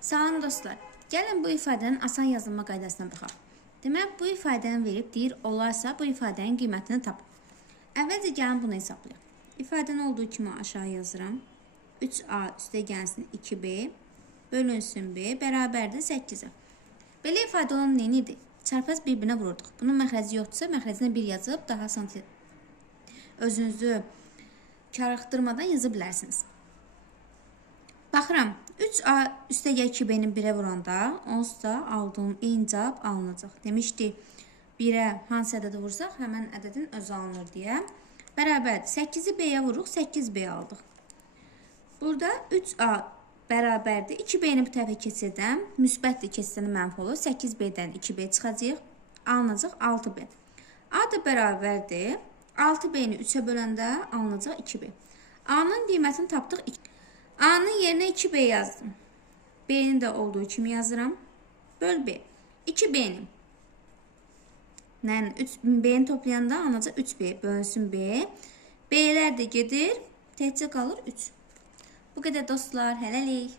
Salam dostlar. Gəlin bu ifadənin asan yazılma qaydasına baxaq. Demək, bu ifadəni verib deyir, olarsa bu ifadənin qiymətini tap. Əvvəlcə gəlin bunu hesablayaq. İfadəni olduğu kimi aşağı yazıram. 3a üstə gəlsin 2b bölünsün b bərabərdir 8-ə. Belə ifadə olan neydi? Çarpaz bir-birinə vururduq. Bunun məxrəci yoxdursa, məxrəcinə 1 yazıb daha özünüzü karıxdırmadan yazı bilərsiniz. Baxıram, 3a üstə gəl 2b-ni 1-ə vuranda, onsuz da aldığım eyni cavab alınacaq. Demişdik, 1-ə hansı ədədi vursaq, həmən ədədin özü alınır deyə. Bərabərdir. 8-i b-yə vururuq, 8b aldıq. Burada 3a bərabərdir. 2b-ni bu tərəfə keçirdən, müsbətdir, keçirdən mənfi olur. 8b-dən 2b çıxacaq, alınacaq 6b. A da bərabərdir. 6b-ni 3-ə böləndə alınacaq 2b. A-nın qiymətini tapdıq 2. A-nın yerinə 2b yazdım. B-ni də olduğu kimi yazıram. Böl b. 2b-ni. B-ni toplayanda alınacaq 3b. Bölünsün b. B-lər də gedir. Təkcə qalır 3. Bu qədər dostlar. Hələlik.